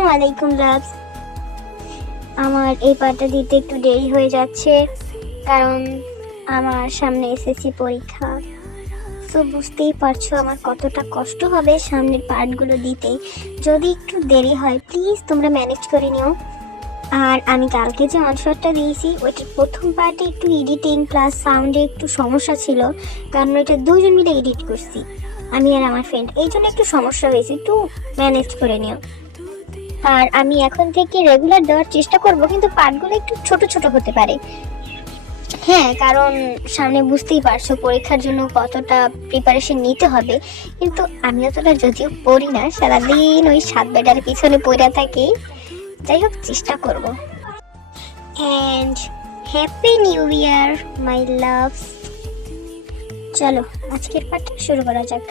আসসালামু আলাইকুম লাভস আমার এই পার্টটা দিতে একটু দেরি হয়ে যাচ্ছে, কারণ আমার সামনে এসএসসি পরীক্ষা। তো বুঝতেই পারছ আমার কতটা কষ্ট হবে সামনের পার্টগুলো দিতে। যদি একটু দেরি হয় প্লিজ তোমরা ম্যানেজ করে নিও। আর আমি কালকে যে অনশটটা দিয়েছি, ওইটার প্রথম পার্টে একটু এডিটিং প্লাস সাউন্ডে একটু সমস্যা ছিল, কারণ ওইটা দুজন মিলে এডিট করছি। আমি আর আমার ফ্রেন্ড এই জন্য একটু সমস্যা হয়েছে, একটু ম্যানেজ করে নিও। আর আমি এখন থেকে রেগুলার দেওয়ার চেষ্টা করব, কিন্তু পাঠগুলো একটু ছোট ছোট হতে পারে। হ্যাঁ কারণ সামনে বুঝতেই পারছ পরীক্ষার জন্য কতটা প্রিপারেশন নিতে হবে। কিন্তু আমি অতটা যদিও পড়ি না, সারাদিন ওই সাত বেটার পিছনে পড়ে থাকি। যাই হোক, চেষ্টা করব। And happy new year my love চলো, আজকের পাঠটা শুরু করা যাক।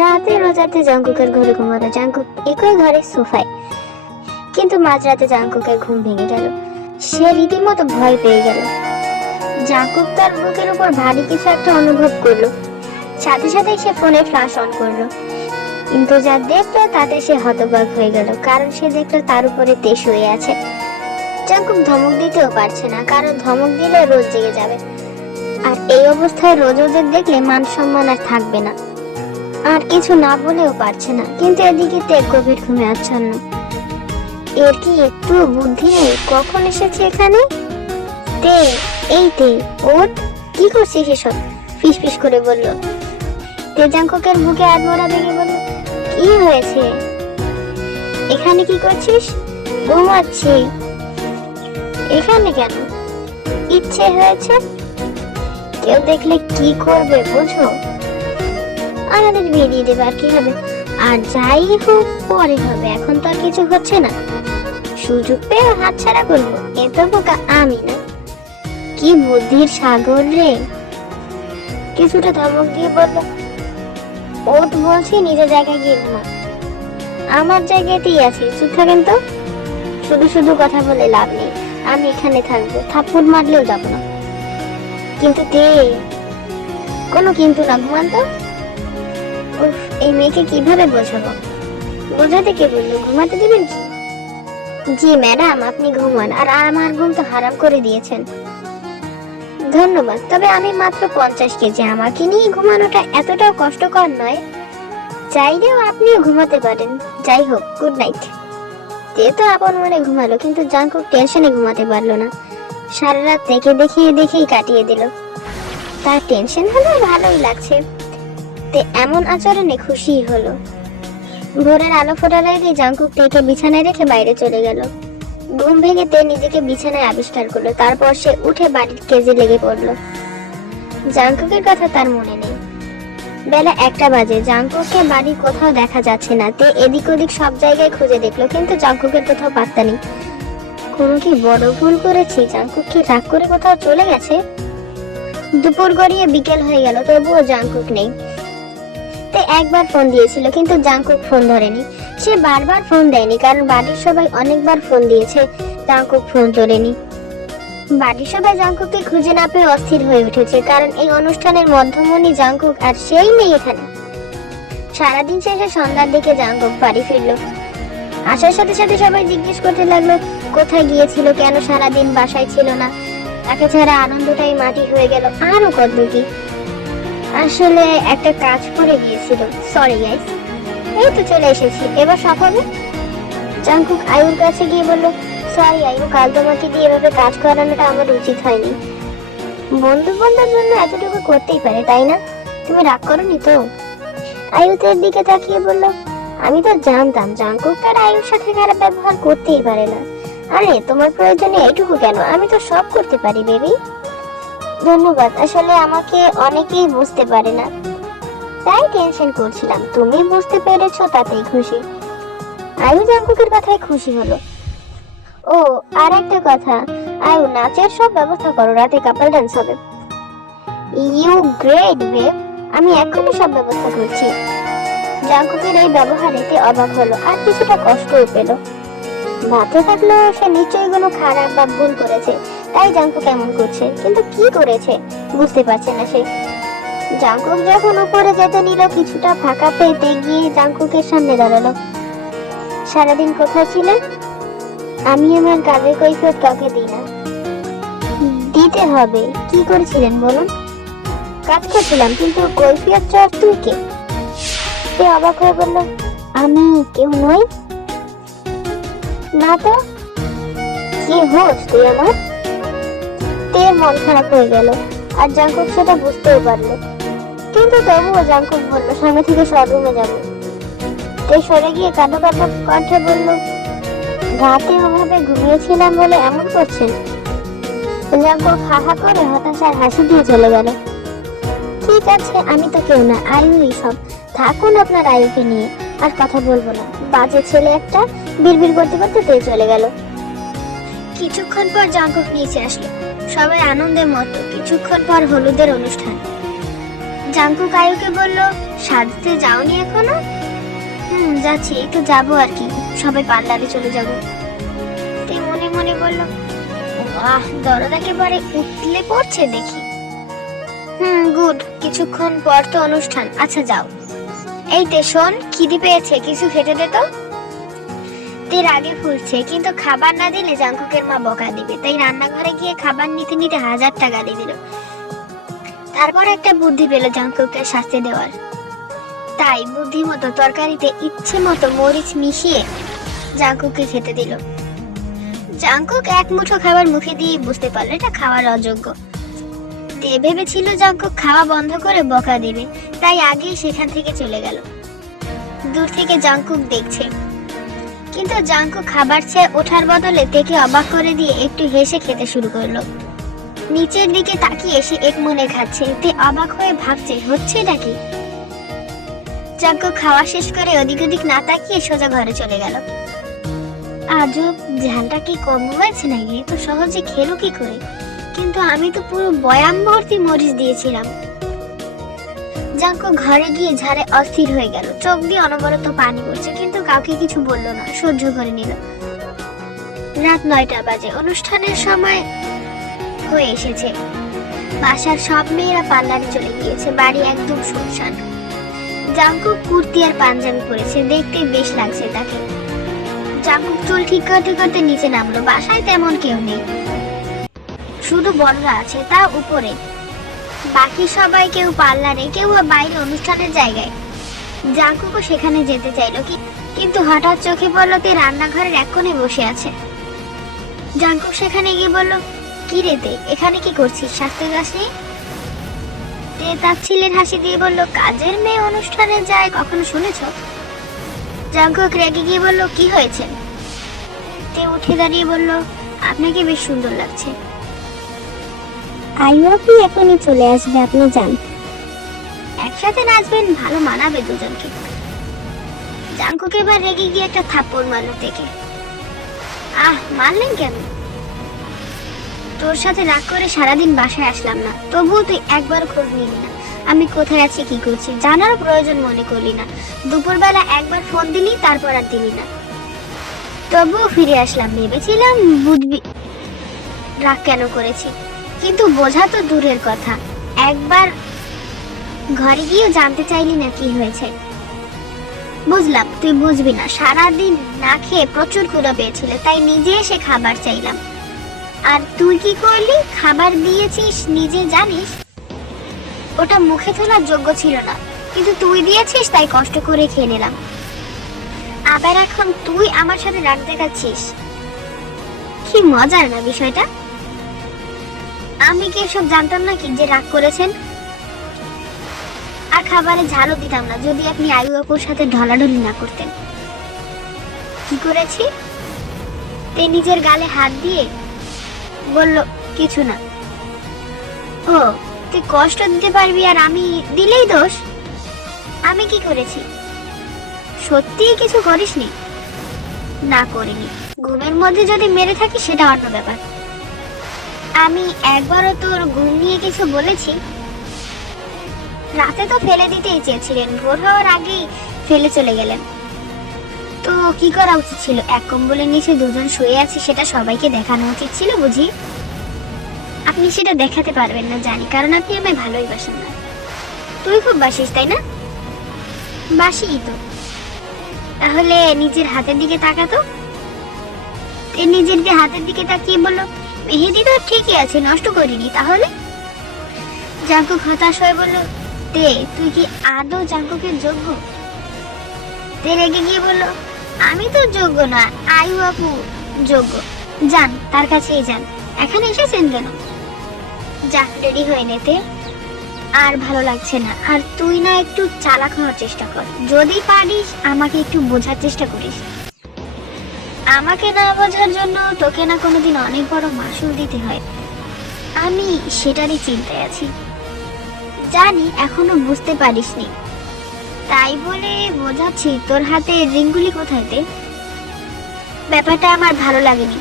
রাতে রোজাতে জাঙ্কুকের ঘরে ঘুমাতো জাঙ্কুক একই ঘরে সোফায়। কিন্তু মাঝরাতে জাঙ্কুকের ঘুম ভেঙে গেল। সে রীতিমতো ভয় পেয়ে গেল। জাঙ্কুক তার বুকের উপর ভারী কিছু একটা অনুভব করল। সাথে সাথে সে ফোনে ফ্ল্যাশ অন করল। কিন্তু যা দেখল তাতে সে হতবাক হয়ে গেল, কারণ সে দেখল তার উপরে তে হয়ে আছে। জাঙ্কুক ধমক দিতেও পারছে না, কারণ ধমক দিলে রোজ জেগে যাবে। আর এই অবস্থায় রোজ ওদের দেখলে মান সম্মান আর থাকবে না। আর কিছু না বলেও পারছে না। কিন্তু এদিকে তে গভীর ঘুমে আচ্ছন্ন। এর কি একটু বুদ্ধি নেই? কখন এসেছে এখানে? তে, এই তে ওট কি করছিস এসব? ফিস ফিস করে বলল। তে জাঙ্কুকের বুকে ভরা দেখে বলল, কি হয়েছে? এখানে কি করছিস? ঘুমাচ্ছি। এখানে কেন? ইচ্ছে হয়েছে? কেউ দেখলে কি করবে, বুঝো? আমাদের বিয়ে দিয়ে দেবে আর কি হবে? আর যাই হোক, পরে হবে। এখন তো আর কিছু হচ্ছে না। সুযোগ পেয়ে হাত ছাড়া করব এত বোকা, আমি না। কি বুদ্ধির সাগর রে। কিছুটা ধমক দিয়ে বলল ওট বলছি, নিজের জায়গায় গিয়ে ঘুমা। আমার জায়গাতেই আছি। চুপ থাকেন তো। শুধু শুধু কথা বলে লাভ নেই। আমি এখানে থাকব। থাপ্পড় মারলেও যাব না। কিন্তু তে কোনো কিন্তু না। ঘুমান তো। উফ, এই মেয়েকে কীভাবে বোঝাবো? বোঝাতে কে বলল? ঘুমাতে দিবেন কি? জি ম্যাডাম আপনি ঘুমান আর আমার ঘুম তো হারাম করে দিয়েছেন। ধন্যবাদ তবে আমি মাত্র পঞ্চাশ কেজি। আমাকে নিয়ে ঘুমানোটা এতটাও কষ্টকর নয়। চাইলেও আপনিও ঘুমাতে পারেন। যাই হোক গুড নাইট। তে তো আপন মনে ঘুমালো কিন্তু জাঙ্কুক টেনশনে ঘুমাতে পারল না। সারা রাত দেখে দেখিয়ে দেখেই কাটিয়ে দিল। তার টেনশন হলো ভালোই লাগছে। তে এমন আচরণে খুশি হলো। ভোরের আলো ফোটার আগে জাঙ্কুক টেকে বিছানায় রেখে বাইরে চলে গেল। ঘুম ভেঙে তে নিজেকে বিছানায় আবিষ্কার করল, তারপর সে উঠে বাড়ির কেজে লেগে পড়ল। জাঙ্কুকের কথা তার মনে নেই। বেলা একটা বাজে জাঙ্কুককে বাড়ি কোথাও দেখা যাচ্ছে না। তে এদিক ওদিক সব জায়গায় খুঁজে দেখল, কিন্তু জাঙ্কুকের কোথাও পাত্তা নেই। কোনো কি বড় ভুল করেছি? জাঙ্কুক কি রাগ করে কোথাও চলে গেছে? দুপুর গড়িয়ে বিকেল হয়ে গেল, তবুও জাঙ্কুক নেই। তে একবার ফোন দিয়েছিল, কিন্তু জাঙ্কুক ফোন ধরেনি। সে বারবার ফোন দেয়নি, কারণ বাড়ির সবাই অনেকবার ফোন দিয়েছে জাঙ্কুক ফোন তোলেনি। বাড়ির সবাই জাঙ্কুককে খুঁজে না পেয়ে অস্থির হয়ে উঠেছে, কারণ এই অনুষ্ঠানের মধ্যমণি জাঙ্কুক আর সেই নেই এখানে। সারাদিন শেষে সন্ধ্যার দিকে জাঙ্কুক বাড়ি ফিরলো। আসার সাথে সাথে সবাই জিজ্ঞেস করতে লাগল, কোথায় গিয়েছিল? কেন সারাদিন বাসায় ছিল না? তাকে ছাড়া আনন্দটাই মাটি হয়ে গেল, আরও কত কি? আসলে একটা কাজ করে গিয়েছিল। সরি গাইস এই তো চলে এসেছি। এবার সব হবে? জাঙ্কুক আয়ুর কাছে গিয়ে বলল সরি আয়ু, কাল তোমাকে দিয়ে এভাবে কাজ করানোটা আমার উচিত হয়নি। বন্ধু বন্ধুর জন্য এতটুকু করতেই পারে, তাই না? তুমি রাগ করনি তো? আয়ুতের দিকে তাকিয়ে বলল, আমি তো জানতাম জাঙ্কুক তার আয়ুর সাথে খারাপ ব্যবহার করতেই পারে না। আরে, তোমার প্রয়োজনে এটুকু কেন? আমি তো সব করতে পারি বেবি ধন্যবাদ। আসলে আমাকে অনেকেই বুঝতে পারে না। তাই টেনশন করছিলাম। তুমি বুঝতে পেরেছ তাতেই খুশি। আয়ু জাঙ্কুকের কথায় খুশি হলো। ও আর একটা কথা। আয়ু, নাচের সব ব্যবস্থা করো। রাতে কাপল ডান্স হবে। You great, babe. আমি এখনই সব ব্যবস্থা করছি। জাঙ্কুকের এই ব্যবহারেতে অবাক হলো। আর কিছুটা কষ্টও পেল। ভাবতে থাকল সে নিশ্চয়ই কোনো খারাপ বা ভুল করেছে। তাই জাঙ্কু কেমন করছে, কিন্তু কি করেছে বুঝতে পারছে না সে। জাঙ্কুক যখন উপরে যেতে নিল, কিছুটা ফাঁকা পেতে গিয়ে জাঙ্কুকের সামনে দাঁড়াল। সারাদিন কোথায় ছিলেন আমি আমার কাজের কৈফিয়ত কাউকে দিই না। দিতে হবে। কি করেছিলেন বলুন? কাজ করছিলাম, কিন্তু কৈফিয়ত চার তুই কে? সে অবাক হয়ে বলল, আমি কেউ নই। না তো? কে হোস তুই আমার? তের মন খারাপ হয়ে গেল। আর জাঙ্কুক সেটা বুঝতেও পারল। কিন্তু তবুও জাঙ্কুক বলল সামনে থেকে শোরুমে যাব। তে সরে গিয়ে কাঁদো কাঁদো কণ্ঠে বলল, রাতে ওভাবে ঘুমিয়েছিলাম বলে এমন করছেন? জাঙ্কুক হা হা করে হতাশার হাসি দিয়ে চলে গেল। ঠিক আছে, আমি তো কেউ না আয়ুই সব। থাকুন আপনার আয়ুকে নিয়ে, আর কথা বলব না। বাজে ছেলে একটা বিড়বিড় করতে করতে তে চলে গেল। কিছুক্ষণ পর জাঙ্কুক নিচে আসলো। সবাই আনন্দে মতো কিছুক্ষণ পর হলুদের অনুষ্ঠান। জাঙ্কু আয়ুকে বলল, সাজতে যাওনি এখনও? হুম, যাচ্ছি একটু যাব আর কি, সবাই পার্লারে চলে যাব। তে মনে মনে বলল আহ দরদ একেবারে উঠলে পড়ছে দেখি। হুম, গুড, কিছুক্ষণ পর তো অনুষ্ঠান আচ্ছা যাও। এই তে শোন, খিদি পেয়েছে, কিছু খেতে দে তো। তের আগে ফুলছে, কিন্তু খাবার না দিলে জাঙ্কুকের মা বকা দিবে। তাই রান্নাঘরে গিয়ে খাবার নিতে নিতে হাজার টাকা দিয়ে দিল। তারপর একটা বুদ্ধি পেল জাঙ্কুককে শাস্তি দেওয়ার। তাই বুদ্ধি মতো তরকারিতে ইচ্ছে মতো মরিচ মিশিয়ে জাঙ্কুককে খেতে দিল। জাঙ্কুক এক মুঠো খাবার মুখে দিয়ে বুঝতে পারল এটা খাওয়ার অযোগ্য। তে ভেবেছিল জাঙ্কুক খাওয়া বন্ধ করে বকা দিবে, তাই আগেই সেখান থেকে চলে গেল। দূর থেকে জাঙ্কুক দেখছে। কিন্তু জাঙ্কু খাবার চেয়ে ওঠার বদলে তেকে অবাক করে দিয়ে একটু হেসে খেতে শুরু করল। নিচের দিকে তাকিয়ে সে এক মনে খাচ্ছে তে অবাক হয়ে ভাবছে হচ্ছে নাকি জাঙ্কু খাওয়া শেষ করে ওদিক ওদিক না তাকিয়ে সোজা ঘরে চলে গেল। আজব ঝালটা কি কম হয়েছে নাকি? এত সহজে খেলো কি করে? কিন্তু আমি তো পুরো বয়াম ভর্তি মরিচ দিয়েছিলাম। জাঙ্কু ঘরে গিয়ে ঝাড়ে অস্থির হয়ে গেল। চোখ দিয়ে অনবরত পানি পড়ছে, কিন্তু কাউকে কিছু বলল না। সহ্য করে নিল। রাত নয়টা বাজে। অনুষ্ঠানের সময় হয়ে এসেছে। বাসার সব মেয়েরা পার্লারে চলে গিয়েছে। বাড়ি একদম শুনশান। জাঙ্কুক কুর্তি আর পাঞ্জাবি পরেছে। দেখতে বেশ লাগছে তাকে। জাঙ্কুক চুল ঠিক করতে করতে নিচে নামলো। বাসায় তেমন কেউ নেই। শুধু বড়রা আছে তা উপরে। বাকি সবাই কেউ পার্লারে, কেউ বাইরে অনুষ্ঠানের জায়গায়। জাঙ্কুকও সেখানে যেতে চাইলো, কি কিন্তু হঠাৎ চোখে পড়ল তে রান্নাঘরের এক কোণে বসে আছে। জাঙ্কুক সেখানে গিয়ে বলল, কি রে তে, এখানে কি করছিস? শাস্তি যাসনি তে তার ছিলের হাসি দিয়ে বলল, কাজের মেয়ে অনুষ্ঠানে যায়, কখনো শুনেছ? জাঙ্কুক রেগে গিয়ে বলল, কি হয়েছে? তে উঠে দাঁড়িয়ে বলল, আপনাকে বেশ সুন্দর লাগছে। আইও আপনি এখনই চলে আসবে, আপনি যান। একসাথে নাচবেন ভালো মানাবে দুজনকে। জাঙ্কুকে এবার রেগে গিয়ে একটা থাপ্পড় মারলো থেকে আহ, মারলেন কেন? তোর সাথে রাগ করে সারাদিন বাসায় আসলাম না। তবুও তুই একবার খোঁজ নিলি না। আমি কোথায় আছি, কি করছি, জানার প্রয়োজন মনে করলি না। দুপুরবেলা একবার ফোন দিলি, তারপর আর দিলি না। তবুও ফিরে আসলাম, ভেবেছিলাম বুঝবি রাগ কেন করেছি? কিন্তু বোঝা তো দূরের কথা। একবার ঘরে গিয়ে জানতে চাইলি না কি হয়েছে। বুঝলাম, তুই বুঝবি না। সারাদিন না খেয়ে প্রচুর ক্ষুধা পেয়েছিল, তাই নিজে এসে খাবার চাইলাম। আর তুই কি করলি? খাবার দিয়েছিস নিজে, জানিস? ওটা মুখে তোলার যোগ্য ছিল না। কিন্তু তুই দিয়েছিস, তাই কষ্ট করে খেয়ে নিলাম। আবার এখন তুই আমার সাথে রাগ দেখাচ্ছিস? কি মজার না বিষয়টা। আমি কি এসব জানতাম না কি যে রাগ করেছেন? আর খাবারে ঝালও দিতাম না, যদি আপনি আয়ু আপুর সাথে ঢলাঢলি না করতেন। কি করেছি? তে নিজের গালে হাত দিয়ে বলল, কিছু না। ও, তুই কষ্ট দিতে পারবি আর আমি দিলেই দোষ? আমি কি করেছি? সত্যিই কিছু করিসনি? না করিনি। ঘুমের মধ্যে যদি মেরে থাকি, সেটা অন্য ব্যাপার। আমি একবারও তোর ঘুম নিয়ে কিছু বলেছি? রাতে তো ফেলে দিতেই চেয়েছিলেন, ভোর হওয়ার আগেই ফেলে চলে গেলেন। তো কি করা উচিত ছিল? এক কম্বলের নিচে দুজন শুয়ে আছি, সেটা সবাইকে দেখানো উচিত ছিল বুঝি? আপনি সেটা দেখাতে পারবেন না, জানি, কারণ আপনি আমায় ভালোই বাসেন না। তুই খুব বাসিস, তাই না? বাসি তো। তাহলে নিজের হাতের দিকে তাকাতো? নিজের হাতের দিকে তাকিয়ে বলল মেহেদি তো ঠিকই আছে, নষ্ট করিনি, তাহলে? জাঙ্কুক হতাশ হয়ে বলল তে তুই কি আদৌ জাঙ্কুকের যোগ্য? তে রেগে গিয়ে বলল, আমি তো যোগ্য না আয়ু আপু যোগ্য। যান, তার কাছেই যান। এখানে এসেছেন কেন? যা রেডি হয়ে নেতে আর ভালো লাগছে না। আর তুই না একটু চালাক হওয়ার চেষ্টা কর। যদি পারিস, আমাকে একটু বোঝার চেষ্টা করিস। আমাকে না বোঝার জন্য তোকে না কোনোদিন অনেক বড় মাসুল দিতে হয়। আমি সেটারই চিন্তায় আছি। জানি এখনও বুঝতে পারিসনি। তাই বলে বোঝাচ্ছি তোর হাতে রিংগুলি কোথায় তে? ব্যাপারটা আমার ভালো লাগেনি।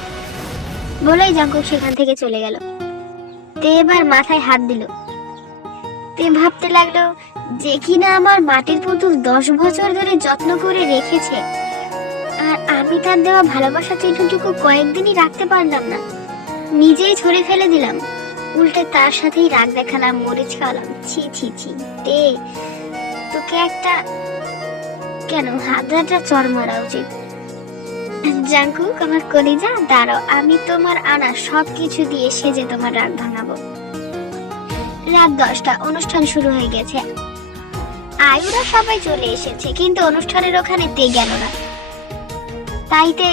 বলেই জাঙ্কুক সেখান থেকে চলে গেল। তে এবার মাথায় হাত দিল। তে ভাবতে লাগল যে কিনা আমার মাটির পুতুল দশ বছর ধরে যত্ন করে রেখেছে। আমি তার দেওয়া ভালোবাসা চিহ্নটুকু কয়েকদিনই রাখতে পারলাম না। নিজেই ছড়ে ফেলে দিলাম। উল্টে তার সাথেই রাগ দেখালাম মরিচ খাওয়ালাম। ছি ছি ছি তে তোকে একটা কেন? হাজারটা চর মারা উচিত। জাঙ্কুক, আমার কলিজা, দাঁড়াও, আমি তোমার আনা সব কিছু দিয়ে সেজে তোমার রাগ ভাঙাবো রাত দশটা, অনুষ্ঠান শুরু হয়ে গেছে। আয়ুরা সবাই চলে এসেছে, কিন্তু অনুষ্ঠানের ওখানে তে গেল না। তাই তে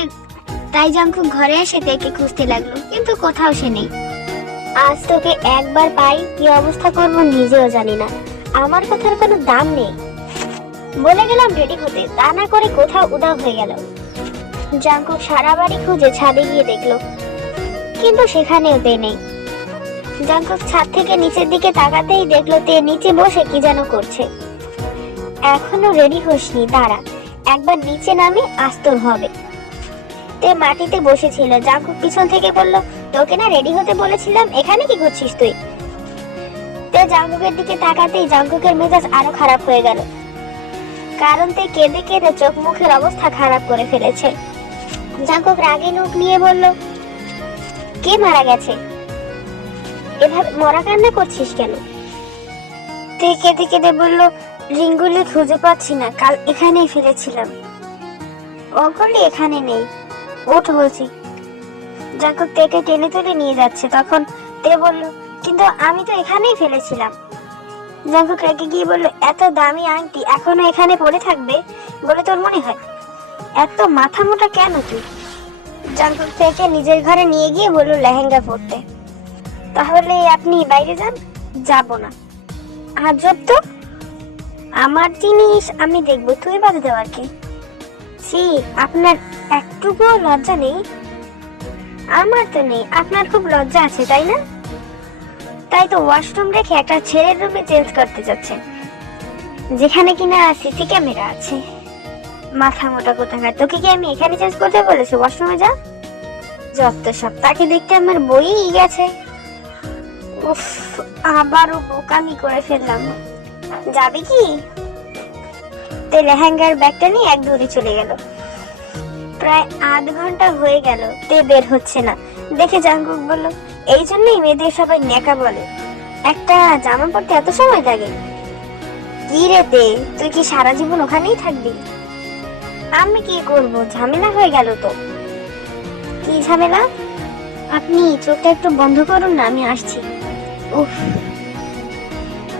তাই জাঙ্কুক ঘরে এসে তেকে খুঁজতে লাগল, কিন্তু কোথাও সে নেই। আজ তোকে একবার পাই, কি অবস্থা করব নিজেও জানি না। আমার কথার কোনো দাম নেই। বলে গেলাম রেডি হতে, তা না করে কোথাও উদাও হয়ে গেল। জাঙ্কুক সারা বাড়ি খুঁজে ছাদে গিয়ে দেখল, কিন্তু সেখানেও তে নেই। জাঙ্কুক ছাদ থেকে নিচের দিকে তাকাতেই দেখল তে নিচে বসে কি যেন করছে। এখনও রেডি হসনি, দাঁড়া, একবার নিচে নামে আস্তর হবে। তে মাটিতে বসেছিল জাঙ্কুক পিছন থেকে বলল তোকে না রেডি হতে বলেছিলাম, এখানে কি করছিস তুই? তে জাঙ্কুকের দিকে তাকাতেই জাঙ্কুকের মেজাজ আরও খারাপ হয়ে গেল। কারণ তে কেঁদে কেঁদে চোখ মুখের অবস্থা খারাপ করে ফেলেছে। জাঙ্কুক রাগে মুখ নিয়ে বলল, কে মারা গেছে? এভাবে মরা কান্না করছিস কেন? তে কেঁদে কেঁদে বলল, রিঙ্গুলি খুঁজে পাচ্ছি না, কাল এখানেই ফিরেছিলাম। অগলি এখানে নেই। ওঠ বলছি জাঙ্কুক তেকে টেনে তুলে নিয়ে যাচ্ছে, তখন তে বলল, কিন্তু আমি তো এখানেই ফেলেছিলাম। জাঙ্কুক রেগে গিয়ে বলল, এত দামি আংটি এখনও এখানে পড়ে থাকবে? বলে তোর মনে হয়? এত মাথা মোটা কেন তুই? জাঙ্কুক থেকে নিজের ঘরে নিয়ে গিয়ে বলল, লেহেঙ্গা পরতে। তাহলে আপনি বাইরে যান, যাব না। আজব তো! আমার জিনিস আমি দেখব, তুই বাধা দেওয়ার কি। সি আপনার একটুকুও লজ্জা নেই? আমার তো নেই, আপনার খুব লজ্জা আছে, তাই না? তাই তো ওয়াশরুম রেখে একটা ছেলের রুমে চেঞ্জ করতে যাচ্ছেন, যেখানে কিনা সিসি ক্যামেরা আছে। মাথা মোটা কোথাকার, তোকে কি আমি এখানে চেঞ্জ করতে বলেছি, ওয়াশরুমে যা? যত সব, তাকে দেখতে আমার বইই গেছে। উফ, আবারও বোকামি করে ফেললাম। যাবি কি? তে লেহেঙ্গার ব্যাগটা নিয়ে এক দৌড়ে চলে গেল। প্রায় আধ ঘণ্টা হয়ে গেল, তে বের হচ্ছে না। দেখে জাঙ্কুক বলল, এই জন্যই মেয়েদের সবাই নেকা বলে। একটা জামা পরতে এত সময় লাগে? কি রে তে, তুই কি সারা জীবন ওখানেই থাকবি? আমি কি করব, ঝামেলা হয়ে গেল তো। কি ঝামেলা? আপনি চোখটা একটু বন্ধ করুন না, আমি আসছি। উফ!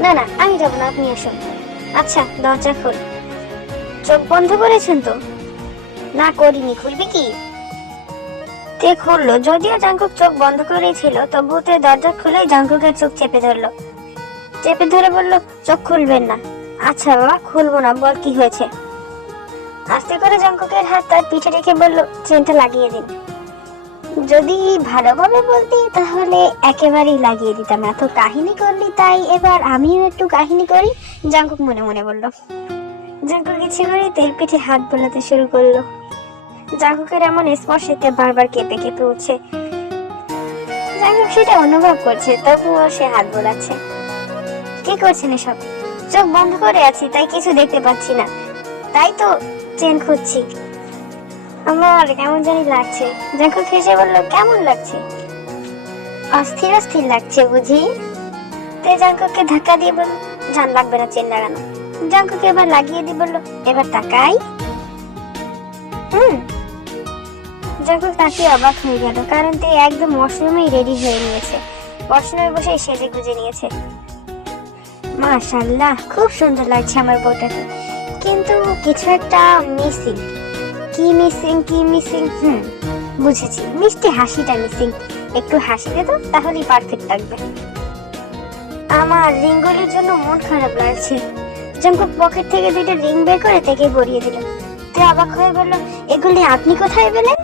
না না, আমি যাব না, আপনি আসুন। আচ্ছা দরজা খোল। চোখ বন্ধ করেছেন তো? না করিনি, খুলবি কি? তে খুললো, যদিও জাঙ্কুক চোখ বন্ধ করেই ছিল, তবুও তে দরজা খুলে জাঙ্কুকের চোখ চেপে ধরলো। চেপে ধরে বলল, চোখ খুলবেন না। আচ্ছা বাবা, খুলবো না, বল কি হয়েছে? আস্তে করে জাঙ্কুকের হাত তার পিঠে রেখে বলল, চেনটা লাগিয়ে দিন। যদি ভালোভাবে বলতি, তাহলে একেবারেই লাগিয়ে দিতাম, এত কাহিনী করলি তাই এবার আমিও একটু কাহিনী করি জাঙ্কুক মনে মনে বলল। জাঙ্কুক ইচ্ছে করে তেল পিঠে হাত বোলাতে শুরু করল। জাঙ্কুকের এমন স্পর্শেতে বারবার কেঁপে কেঁপে উঠছে। জাঙ্কুক সেটা অনুভব করছে, তবুও সে হাত বোলাচ্ছে। কি করছেন এসব? চোখ বন্ধ করে আছি, তাই কিছু দেখতে পাচ্ছি না। তাই তো চেন খুঁজছি। আমার কেমন জানি লাগছে। জাঙ্কুক হেসে বলল, কেমন লাগছে? অস্থির অস্থির লাগছে বুঝি? তে জাঙ্কুককে ধাক্কা দিয়ে বলল, জান লাগবে না চেন লাগানো। জাঙ্কুক এবার লাগিয়ে দিয়ে বলল, এবার তাকাই। হুম জাঙ্কুক তাকে অবাক হয়ে গেল, কারণ তে একদম ওয়াশরুমেই রেডি হয়ে নিয়েছে। ওয়াশরুমে বসে সেজে গুজে নিয়েছে। মাশাল্লাহ খুব সুন্দর লাগছে আমার বউটাকে। কিন্তু কিছু একটা মিসিং কি মিসিং কি মিসিং হুম, বুঝেছি। মিষ্টি হাসিটা মিসিং একটু হাসি দে তো, তাহলেই পারফেক্ট লাগবে। আমার রিংগুলির জন্য মন খারাপ লাগছে। জঙ্কুক পকেট থেকে দুইটা রিং বের করে থেকে গড়িয়ে দিল। তে অবাক হয়ে বলল, এগুলি আপনি কোথায় পেলেন?